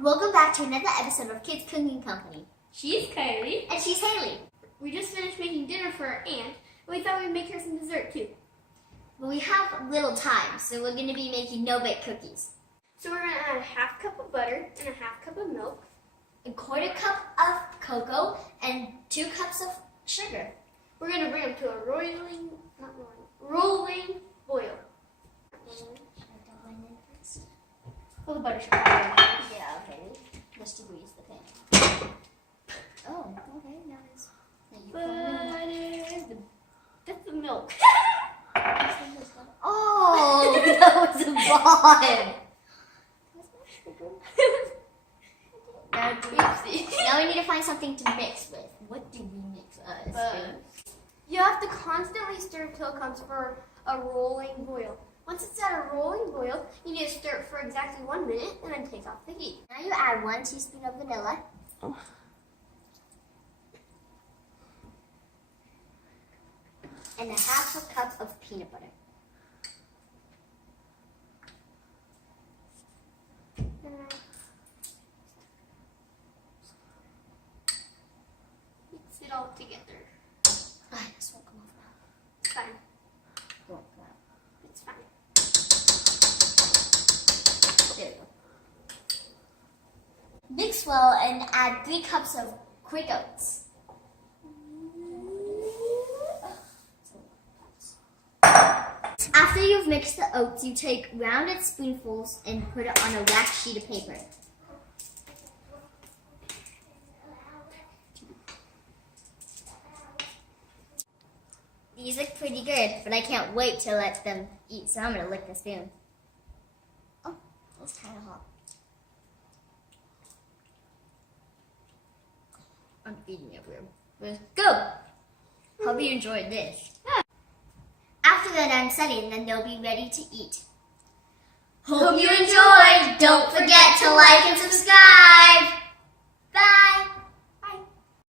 Welcome back to another episode of Kids Cooking Company. She's Kylie. And she's Haley. We just finished making dinner for our aunt, and we thought we'd make her some dessert too. But we have little time, so we're going to be making no-bake cookies. So we're going to add a half cup of butter and a half cup of milk. A quarter cup of cocoa and 2 cups of sugar. We're going to bring them to a rolling boil. Well, the butter should probably Yeah, okay. Let's degrease the pan. Oh, okay. Now it's... That's the milk. Oh, that was a bomb. Now we need to find something to mix with. What do we mix? You have to constantly stir until it comes for a rolling boil. Once it's at a rolling boil, you need to stir it for exactly 1 minute and then take off the heat. Now you add 1 teaspoon of vanilla. And a half a cup of peanut butter. Mix it all together. This won't come off now. It's fine. Don't come out. It's fine. There we go. Mix well and add 3 cups of quick oats. After you've mixed the oats, you take rounded spoonfuls and put it on a wax sheet of paper. These look pretty good, but I can't wait to let them eat, so I'm going to lick the spoon. Oh, it's kind of hot. I'm eating everywhere. Let's go! Hope you enjoyed this. After they're done setting, then they'll be ready to eat. Hope you enjoyed! Don't forget to like and subscribe!